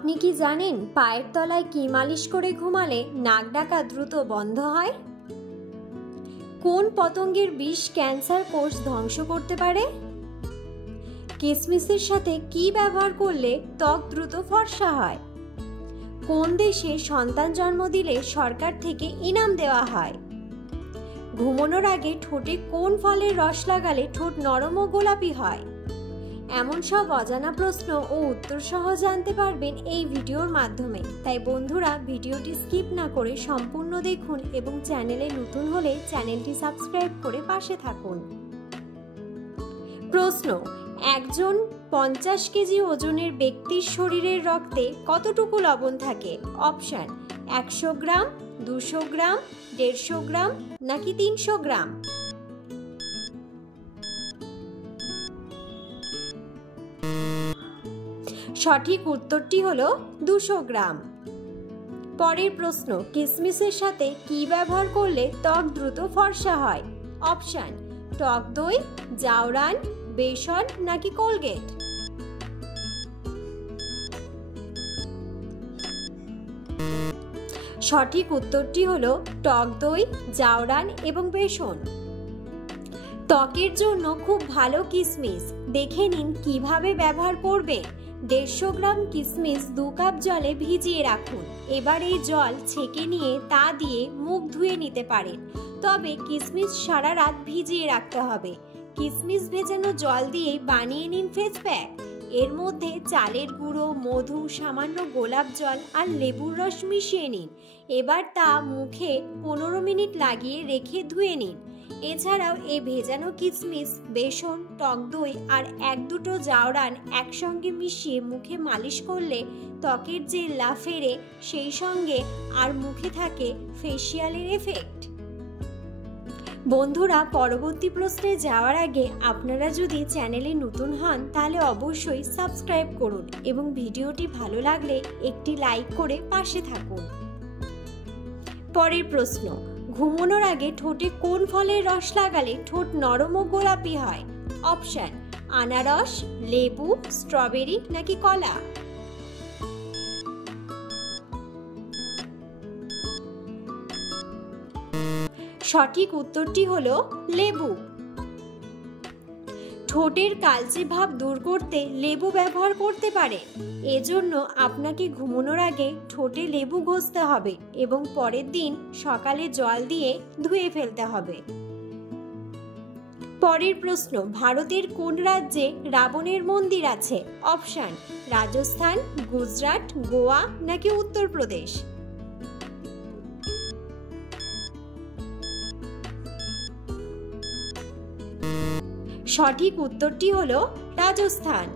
আপনি কি জানেন পায়ের তলায় কি মালিশ করে ঘুমালে নাক ডাকা দ্রুত বন্ধ হয়? কোন পতঙ্গের বিষ ক্যান্সার কোষ ধ্বংস করতে পারে? কিসমিসের সাথে কি ব্যবহার করলে ত্বক দ্রুত ফর্সা হয়? কোন দেশে সন্তান জন্ম দিলে সরকার থেকে ইনাম দেওয়া হয়? ঘুমানোর আগে ঠোঁটে কোন ফলের রস লাগালে ঠোঁট নরম ও গোলাপি হয়? এমন সব অজানা প্রশ্ন ও উত্তর সহ জানতে পারবেন এই ভিডিওর মাধ্যমে। তাই বন্ধুরা, ভিডিওটি স্কিপ না করে সম্পূর্ণ দেখুন এবং চ্যানেলে নতুন হলে চ্যানেলটি সাবস্ক্রাইব করে পাশে থাকুন। প্রশ্ন: একজন 50 কেজি ওজনের ব্যক্তির শরীরের রক্তে কতটুকু লবণ থাকে? অপশন: 100 গ্রাম, 200 গ্রাম, 150 গ্রাম নাকি 300 গ্রাম? সঠিক উত্তরটি হলো 200 গ্রাম। পরের প্রশ্ন: কিসমিসের সাথে কি ব্যবহার করলে ত্বক দ্রুত ফর্সা হয়? অপশন: টক দই, জাওরান, বেসন নাকি কোলগেট? সঠিক উত্তরটি হলো টক দই, জাওরান এবং বেসন। ত্বকের জন্য খুব ভালো কিসমিস, দেখে নিন কিভাবে ব্যবহার করবেন। 150 গ্রাম কিসমিস 2 কাপ জলে ভিজিয়ে রাখুন। এবার এই জল ছেঁকে নিয়ে তা দিয়ে মুখ ধুয়ে নিতে পারেন, তবে কিসমিস সারা রাত ভিজিয়ে রাখতে হবে। কিসমিস ভেজানো জল দিয়ে বানিয়ে নিন ফেস প্যাক। এর মধ্যে চালের গুঁড়ো, মধু, সামান্য গোলাপ জল আর লেবুর রস মিশিয়ে নিন। এবার তা মুখে 15 মিনিট লাগিয়ে রেখে ধুয়ে নিন। এছাড়াও এই ভেজানো কিসমিস, বেসন, টক দই আর 1-2 জাওরান একসঙ্গে মিশিয়ে মুখে মালিশ করলে ত্বকের যে লাফেরে, সেই সঙ্গে আর মুখে থাকে ফেসিয়ালের এফেক্ট। বন্ধুরা, পরবর্তী প্রশ্নে যাওয়ার আগে আপনারা যদি চ্যানেলে নতুন হন তাহলে অবশ্যই সাবস্ক্রাইব করুন এবং ভিডিওটি ভালো লাগলে একটি লাইক করে পাশে থাকুন। পরের প্রশ্ন: ঘুমানোর আগে ঠোঁটে কোন ফলের রস লাগালে ঠোঁট নরম ও গোলাপি হয়? অপশন: আনারস, লেবু, স্ট্রবেরি নাকি কলা? সঠিক উত্তরটি হলো লেবু। ঠোঁটের কালচে ভাব দূর করতে লেবু ব্যবহার করতে পারে। এজন্য আপনাকে ঘুমানোর আগে ঠোঁটে লেবু ঘষতে হবে এবং পরের দিন সকালে জল দিয়ে ধুয়ে ফেলতে হবে। পরের প্রশ্ন: ভারতের কোন রাজ্যে রাবণের মন্দির আছে? অপশন: রাজস্থান, গুজরাট, গোয়া নাকি উত্তরপ্রদেশ? সঠিক উত্তরটি হলো রাজস্থান।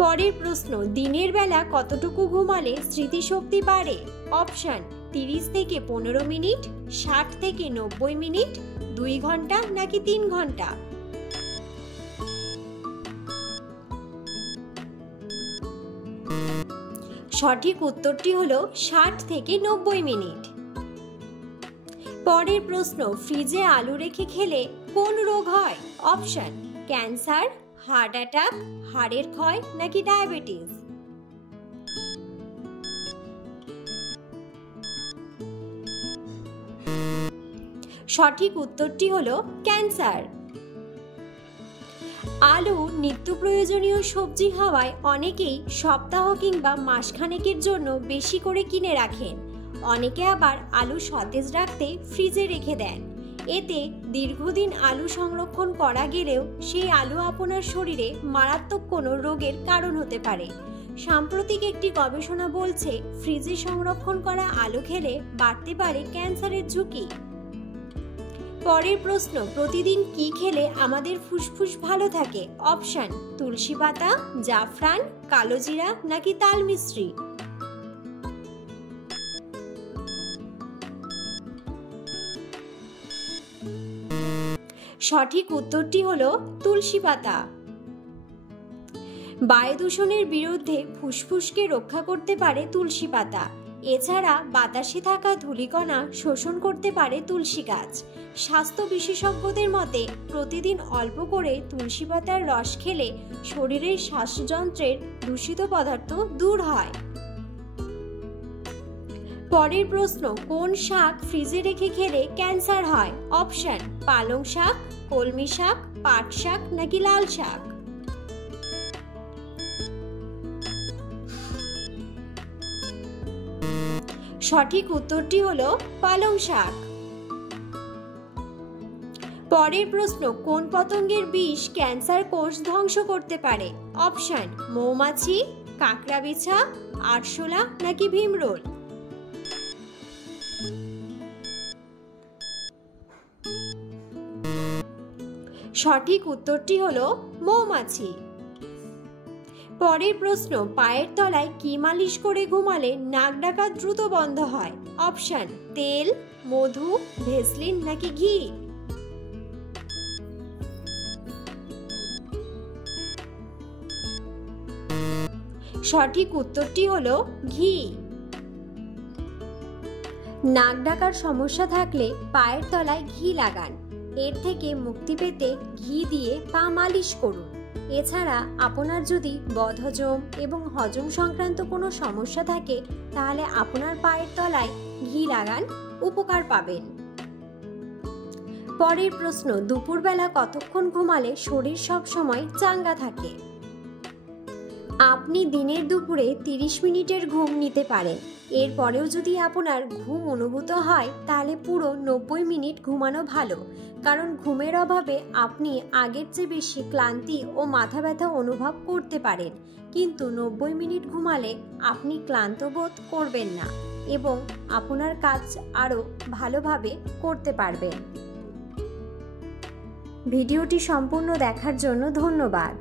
পরের প্রশ্ন: দিনের বেলা কতটুকু ঘুমালে স্মৃতিশক্তি বাড়ে? অপশন: 30 থেকে 15 মিনিট, 60 থেকে 90 মিনিট, 2 ঘন্টা নাকি 3 ঘন্টা? সঠিক উত্তরটি হলো 60 থেকে 90 মিনিট। পরের প্রশ্ন: ফ্রিজে আলু রেখে খেলে কোন রোগ হয়? অপশন: ক্যান্সার, হার্ট অ্যাটাক, হাড়ের ক্ষয় নাকি ডায়াবেটিস? সঠিক উত্তরটি হলো ক্যান্সার। আলু নিত্য প্রয়োজনীয় সবজি হওয়ায় অনেকেই সপ্তাহ কিংবা মাসখানেকের জন্য বেশি করে কিনে রাখেন। অনেকে আবার আলু সতেজ রাখতে ফ্রিজে রেখে দেন। এতে দীর্ঘদিন আলু সংরক্ষণ করা গেলেও সেই আলু আপনার শরীরে মারাত্মক কোনো রোগের কারণ হতে পারে। সাম্প্রতিক একটি গবেষণা বলছে, ফ্রিজে সংরক্ষণ করা আলু খেলে বাড়তে পারে ক্যান্সারের ঝুঁকি। পরের প্রশ্ন: প্রতিদিন কি খেলে আমাদের ফুসফুস ভালো থাকে? অপশন: তুলসী পাতা, জাফরান, কালোজিরা নাকি তাল মিশ্রি? সঠিক উত্তরটি হলো তুলসী পাতা। বায়ু দূষণের বিরুদ্ধে ফুসফুসকে রক্ষা করতে পারে তুলসী পাতা। এছাড়া বাতাসে থাকা ধূলিকণা শোষণ করতে পারে তুলসী গাছ। স্বাস্থ্য বিশেষজ্ঞদের মতে প্রতিদিন অল্প করে তুলসী পাতার রস খেলে শরীরের শ্বাসযন্ত্রের দূষিত পদার্থ দূর হয়। পরের প্রশ্ন, কোন শাক ফ্রিজে রেখে খেলে ক্যান্সার হয়? অপশন, পালং শাক, কলমি শাক, পাট শাক নাকি লাল শাক? সঠিক উত্তরটি হলো পালং শাক। পরের প্রশ্ন, কোন পতঙ্গের বিষ ক্যান্সার কোষ ধ্বংস করতে পারে? অপশন, মৌমাছি, কাঁকড়াবিছা, আরশোলা নাকি ভীমরুল? সঠিক উত্তরটি হলো মৌমাছি। পরের প্রশ্ন, পায়ের তলায় কি মালিশ করে ঘুমালে নাক ডাকা দ্রুত বন্ধ হয়? অপশন, তেল, মধু, ভেসলিন নাকি ঘি? সঠিক উত্তরটি হলো ঘি। নাক ডাকার সমস্যা থাকলে পায়ের তলায় ঘি লাগান। এর থেকে মুক্তি পেতে ঘি দিয়ে পা মালিশ করুন। এছাড়া আপনার যদি বদহজম এবং হজম সংক্রান্ত কোনো সমস্যা থাকে তাহলে আপনার পায়ের তলায় ঘি লাগান, উপকার পাবেন। পরের প্রশ্ন, দুপুরবেলা কতক্ষণ ঘুমালে শরীর সবসময় চাঙ্গা থাকে? আপনি দিনের দুপুরে 30 মিনিটের ঘুম নিতে পারেন। এরপরেও যদি আপনার ঘুম অনুভূত হয় তাহলে পুরো 90 মিনিট ঘুমানো ভালো, কারণ ঘুমের অভাবে আপনি আগের চেয়ে বেশি ক্লান্তি ও মাথা ব্যথা অনুভব করতে পারেন, কিন্তু 90 মিনিট ঘুমালে আপনি ক্লান্ত বোধ করবেন না এবং আপনার কাজ আরও ভালোভাবে করতে পারবেন। ভিডিওটি সম্পূর্ণ দেখার জন্য ধন্যবাদ।